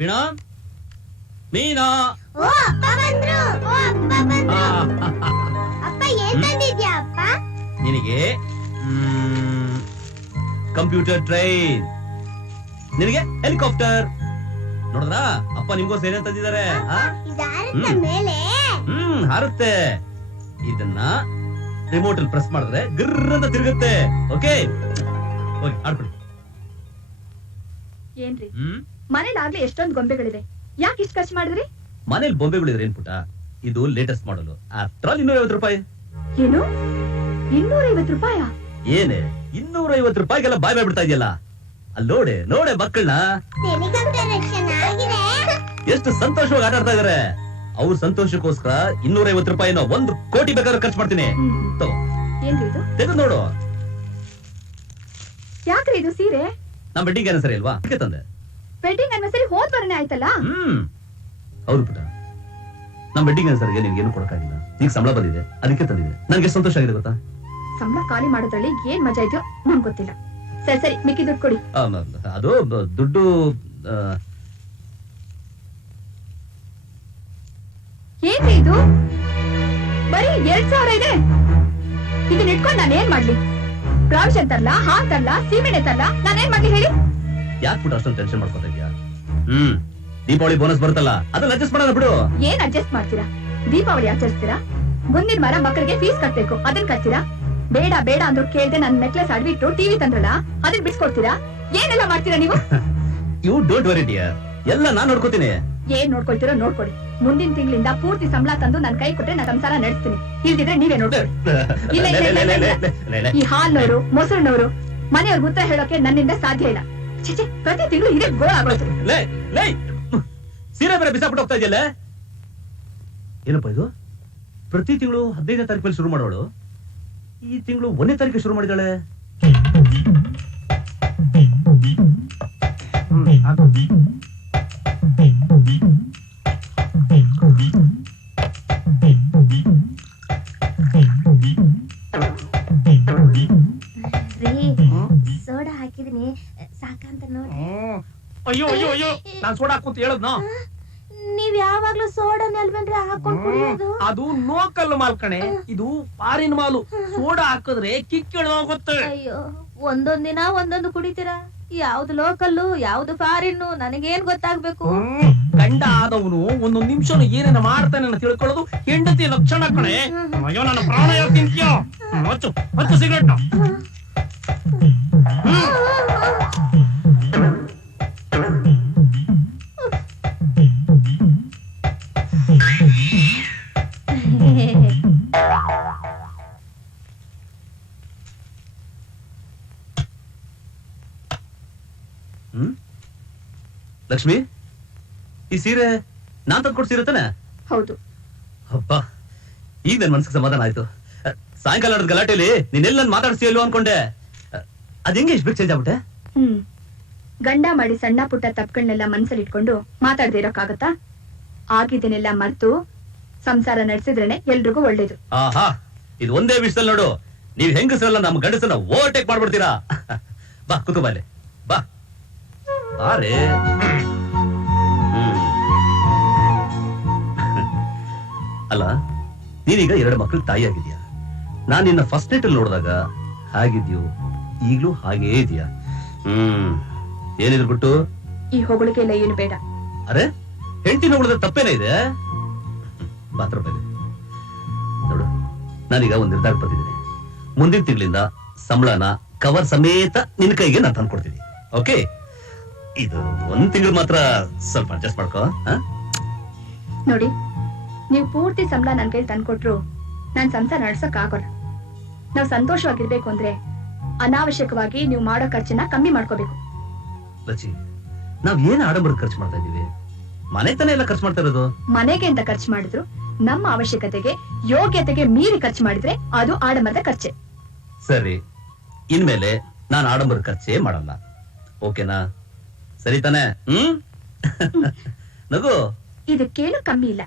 ವೀಣಾ ಮೀನಾ ಓ ಅಪ್ಪ ಬಂದ್ರು ಓ ಅಪ್ಪ ಬಂದ್ರು ಅಪ್ಪ ಏನ್ ತಂದಿದ್ಯಾ ಅಪ್ಪ ನಿನಗೆ ಕಂಪ್ಯೂಟರ್ ಟ್ರೈನ್ ನಿನಗೆ ಹೆಲಿಕಾಪ್ಟರ್ ನೋಡಿದ್ರ ಅಪ್ಪ ನಿಮ್ಗೋ ಸೇನೆ ತಂದಿದ್ದಾರೆ ಇದಾರತ್ತ ಮೇಲೆ ಹಾರುತ್ತೆ ಇದನ್ನ ರಿಮೋಟ್ ಅಲ್ಲಿ ಪ್ರೆಸ್ ಮಾಡಿದ್ರೆ ಗಿರ್ರ ಅಂತ ತಿರುಗುತ್ತೆ ಓಕೆ ಹೋಗಿ ಆಡ್ಬಿಡಿ ಏನ್ರಿ ಮನೇಲಾಗ್ಲೇ ಎಷ್ಟೊಂದು ಗೊಂಬೆಗಳಿದೆ ಯಾಕೆ ಇಷ್ಟು ಖರ್ಚು ಮಾಡಿದ್ರಿ ಮನೇಲಿ ಬೊಂಬೆಗಳಿದ್ರೆ ಏನ್ ಪುಟ ಇದು ಲೇಟೆಸ್ಟ್ ಮಾಡಲು ಆಫ್ಟರ್ ಆಲ್ 250 ರೂಪಾಯಿ ಏನು 250 ರೂಪಾಯ ಏನೇ 250 ರೂಪಾಯಿಗೆಲ್ಲ ಬಾಯ್ ಮಾಡ್ಬಿಡ್ತಾ ಇದೆಯಲ್ಲ ಅಲ್ಲಿ ನೋಡೆ ಮಕ್ಕಳನ್ನ ಎಷ್ಟು ಸಂತೋಷವಾಗಿ ಆಟ ಆಡ್ತಾ ಇದಾರೆ ಅವ್ರ ಸಂತೋಷಕ್ಕೋಸ್ಕರ 250 ರೂಪಾಯಿನ 1 ಕೋಟಿ ಬೇಕಾದ್ರೆ ಖರ್ಚು ಮಾಡ್ತೀನಿ ಏನ್ರಿ ಇದು ತೆಗೆದು ನೋಡು ಯಾಕ್ರಿ ಇದು ಸೀರೆ ನಮ್ ವೆಡ್ಡಿಂಗ್ ಆನಿವರ್ಸರಿ ಅಲ್ವಾ ಅದಕ್ಕೆ ತಂದೆ ವೆಡ್ಡಿಂಗ್ ಆನಿವರ್ಸರಿ ಹೋದ್ ಬರನೇ ಆಯ್ತಲ್ಲ ಹೌದು ಪುಟ ನಮ್ ವೆಡ್ಡಿಂಗ್ ಆನಿವರ್ಸರಿಗೆ ನಿಮ್ಗೆ ಏನು ಕೊಡಕ್ಕಾಗಿಲ್ಲ ಈಗ ಸಂಬಳ ಬಂದಿದೆ ಅದಕ್ಕೆ ತಂದಿದೆ ನನ್ಗೆ ಸಂತೋಷ ಆಗಿದೆ ಗೊತ್ತಾ ಸಂಬಳ ಖಾಲಿ ಮಾಡೋದ್ರಲ್ಲಿ ಏನ್ ಮಜಾ ಇದೆಯೋ ನಂಗೆ ಗೊತ್ತಿಲ್ಲ ಸರಿ ಮಿಕ್ಕಿ ದುಡ್ಡು ಕೊಡಿ ಅದು ದುಡ್ಡು ಏನ್ರಿ ಇದು ಬರೀ 2000 ಇದೆ ಇದನ್ನ ಇಟ್ಕೊಂಡು ನಾನೇನ್ ಮಾಡ್ಲಿ ಪ್ರಾವಿಷನ್ ತರ್ಲಾ ಹಾಲ್ ತರ್ಲಾ ಸೀಮೆಣ್ಣೆ ತರ್ಲಾ ನಾನೇನ್ ಮಾಡ್ಲಿ ಹೇಳಿ ಯಾಕೆ ಪುಟ ಅಷ್ಟೊಂದು ಟೆನ್ಷನ್ ಮಾಡ್ಕೊತಾ ಇದೀಯಾ ದೀಪಾವಳಿ ಬೋನಸ್ ಬರುತ್ತಲ್ಲ ಅದನ್ನ ಅಡ್ಜಸ್ಟ್ ಮಾಡೋಣ ಬಿಡು ಏನ್ ಅಡ್ಜಸ್ಟ್ ಮಾಡ್ತೀರಾ ದೀಪಾವಳಿ ಆಚರಿಸ್ತೀರಾ ಮುಂದಿನ ವಾರ ಮಕ್ಕಳಿಗೆ ಫೀಸ್ ಕಟ್ಬೇಕು ಅದನ್ನ ಕಟ್ತೀರಾ ಬೇಡ ಬೇಡ ಅಂದ್ರು ಕೇಳ್ದೆ ನನ್ ನೆಕ್ಲೆಸ್ ಅಡ್ಬಿಟ್ಟು ಟಿವಿ ತಂದ್ರಲ್ಲ ಅದನ್ನ ಬಿಡ್ಸ್ಕೊಡ್ತೀರಾ ಏನೆಲ್ಲ ಮಾಡ್ತೀರಾ ನೀವು ಯು ಡೋಂಟ್ ವರಿ ಡಿಯರ್ ಎಲ್ಲ ನಾನ್ ನೋಡ್ಕೋತೀನಿ ಏನ್ ನೋಡ್ಕೊಳ್ತೀರೋ ನೋಡ್ಕೊಡಿ ಮುಂದಿನ ತಿಂಗಳಿಂದ ಪೂರ್ತಿ ಸಂಬಳ ತಂದು ನನ್ ಕೈ ಕೊಟ್ರೆ ನಾ ಸಂಸಾರ ನಡೆಸ್ತೀನಿ ಇಲ್ದಿದ್ರೆ ನೀವೇ ನೋಡ್ಕೊಳ್ಳಿ ಈ ಹಾಲ್ನವರು ಮೊಸರಿನವರು ಮನೆಯವ್ರಿಗೆ ಉತ್ತರ ಹೇಳೋಕೆ ನನ್ನಿಂದ ಸಾಧ್ಯ ಇಲ್ಲ ಛೆ ಪ್ರತಿ ತಿಂಗಳು ಇದೇ ಗೋಳ ಆಗೋಯ್ತು ಸೀರೆ ಬೇರೆ ಬಿಸಾಕ್ಬಿಟ್ಟು ಹೋಗ್ತಾ ಇದೆಯಲ್ಲ ಏನಪ್ಪ ಇದು ಪ್ರತಿ ತಿಂಗಳು 15ನೇ ತಾರೀಕು ಶುರು ಮಾಡೋಳು ಈ ತಿಂಗಳು 1ನೇ ತಾರೀಕು ಶುರು ಮಾಡಿದಾಳೆ ಸೋಡಾ ಹಾಕಿದೀನಿ ಸಾಕಂತ ನೋಡಿ ಅಯ್ಯೋ ಅಯ್ಯೋ ಅಯ್ಯೋ ನಾನ್ ಸೋಡಾ ಹಾಕುಂತ ಹೇಳದ್ನ ನೀವ್ ಯಾವಾಗ್ಲೂ ಸೋಡಾನೇ ಅಲ್ವೇನ್ರಿ ಹಾಕೊಂಡ್ ಕುಡಿಯೋದು ಅದು ಲೋಕಲ್ ಮಾಲ್ ಕಣೆ ಇದು ಫಾರಿನ್ ಮಾಲು ಸೋಡಾ ಹಾಕಿದ್ರೆ ಕಿಕ್ ಹೋಗುತ್ತೆ ಅಯ್ಯೋ ಒಂದೊಂದ್ ದಿನ ಒಂದೊಂದು ಕುಡಿತೀರಾ ಯಾವ್ದು ಲೋಕಲ್ಲು ಯಾವ್ದು ಫಾರಿನ್ ನನಗೇನ್ ಗೊತ್ತಾಗ್ಬೇಕು ಗಂಡ ಆದವನು ಒಂದೊಂದ್ ನಿಮಿಷನು ಏನೇನ ಮಾಡ್ತಾನೆ ತಿಳ್ಕೊಳ್ಳೋದು ಹೆಂಡತಿ ಲಕ್ಷಣ ಕಣೆ ಅಯ್ಯೋ ನನ್ನ ಪ್ರಾಣ ಯಾಕೆ ತಿಂತೀಯೋ ಹಚ್ಚು ಸಿಗರೇಟ್ ಲಕ್ಷ್ಮಿ ಈ ಸೀರೆ ನಾನ್ ತಂದ್ಕೊಡ್ ಸೀರೆ ತಾನೆ ಹೌದು ಅಬ್ಬಾ ಈಗ ನನ್ ಮನ್ಸಿಗೆ ಸಮಾಧಾನ ಆಯ್ತು ಸಾಯಂಕಾಲ ನಡೆದ ಗಲಾಟೆಯಲ್ಲಿ ನೀನೆಲ್ಲ ಮಾತಾಡ್ತೀಯಲ್ವ ಅನ್ಕೊಂಡೆ ಅದ್ ಹೆಂಗೆ ಇಷ್ಟ ಚೇಂಜ್ ಆಗ್ಬಿಟ್ಟೆ ಗಂಡ ಮಾಡಿ ಸಣ್ಣ ಪುಟ್ಟ ತಪ್ಪುಗಳನ್ನೆಲ್ಲ ಮನ್ಸಲ್ಲಿ ಇಟ್ಕೊಂಡು ಮಾತಾಡದೆ ಇರೋಕ್ಕಾಗತ್ತಾ ಆಗಿದ್ದನ್ನೆಲ್ಲ ಮರ್ತು ಸಂಸಾರ ನಡೆಸಿದ್ರೇನೆ ಎಲ್ರಿಗೂ ಒಳ್ಳೇದು ಆಹಾ ಇದು ಒಂದೇ ವಿಷಯದಲ್ಲಿ ನೋಡು ನೀವ್ ಹೆಂಗಸರಲ್ಲ ನಮ್ ಗಂಡಸನ್ನ ಓವರ್ಟೇಕ್ ಮಾಡ್ಬಿಡ್ತೀರಾ ಬಾ ಕುತು ಬಾಲೆ ಬಾ ಬಾರೆ ಅಲ್ಲ ನೀನೀಗ 2 ಮಕ್ಕಳು ತಾಯಿ ಆಗಿದ್ಯಾ ನಾನ್ ನಿನ್ನ ಫಸ್ಟ್ ನೈಟ್ ಅಲ್ಲಿ ನೋಡಿದಾಗ ಹಾಗಿದ್ಯೋ ಈಗ್ಲೂ ಹಾಗೇ ಇದೆಯಾ ಏನಿದ್ರು ಬಿಟ್ಟು ಈ ಹೊಗಳಿಕೆ ಎಲ್ಲ ಏನು ಬೇಡ ಅರೆ ಹೆಂಡತಿನ ಹೊಗಳಿದ್ರೆ ತಪ್ಪೇನೇ ಇದೆ ಬಾತ್ರ ಮೇಲೆ ನೋಡು ನಾನೀಗ ಒಂದ್ ನಿರ್ಧಾರ ಬಂದಿದ್ದೀನಿ ಮುಂದಿನ ತಿಂಗಳಿಂದ ಸಂಬಳನ ಕವರ್ ಸಮೇತ ನಿನ್ ಕೈಗೆ ನಾನು ತಂದ್ಕೊಡ್ತೀನಿ ಓಕೆ ಇದು 1 ತಿಂಗಳು ಮಾತ್ರ ಸ್ವಲ್ಪ ಅಡ್ಜಸ್ಟ್ ಮಾಡ್ಕೋ ನೋಡಿ ನೀವು ಪೂರ್ತಿ ಸಂಬಳ ನನ್ ಕೈಲಿ ತಂದ್ಕೊಟ್ರು ನಾನ್ ಸಂಸಾರ ನಡ್ಸಕ್ ಆಗೋಲ್ಲ ನಾವ್ ಸಂತೋಷವಾಗಿರ್ಬೇಕು ಅಂದ್ರೆ ಅನಾವಶ್ಯಕವಾಗಿ ನೀವು ಮಾಡೋ ಖರ್ಚನ್ನ ಕಮ್ಮಿ ಮಾಡ್ಕೋಬೇಕು ಲಚ್ಚಿ ನಾವ್ ಏನ್ ಆಡಂಬರ ಖರ್ಚು ಮಾಡ್ತಾ ಇದೀವಿ ಮನೆ ತಾನೇ ಎಲ್ಲ ಖರ್ಚು ಮಾಡ್ತಾ ಇರೋದು ಮನೆಗೆ ಅಂತ ಖರ್ಚು ಮಾಡಿದ್ರು ನಮ್ಮ ಅವಶ್ಯಕತೆಗೆ ಯೋಗ್ಯತೆಗೆ ಮೀರಿ ಖರ್ಚು ಮಾಡಿದ್ರೆ ಅದು ಆಡಂಬರದ ಖರ್ಚೆ ಸರಿ ಇನ್ಮೇಲೆ ನಾನು ಆಡಂಬರ ಖರ್ಚೇ ಮಾಡಲ್ಲ ಓಕೆನಾ ಸರಿ ತಾನೆ ನಗು ಇದಕ್ಕೇನು ಕಮ್ಮಿ ಇಲ್ಲ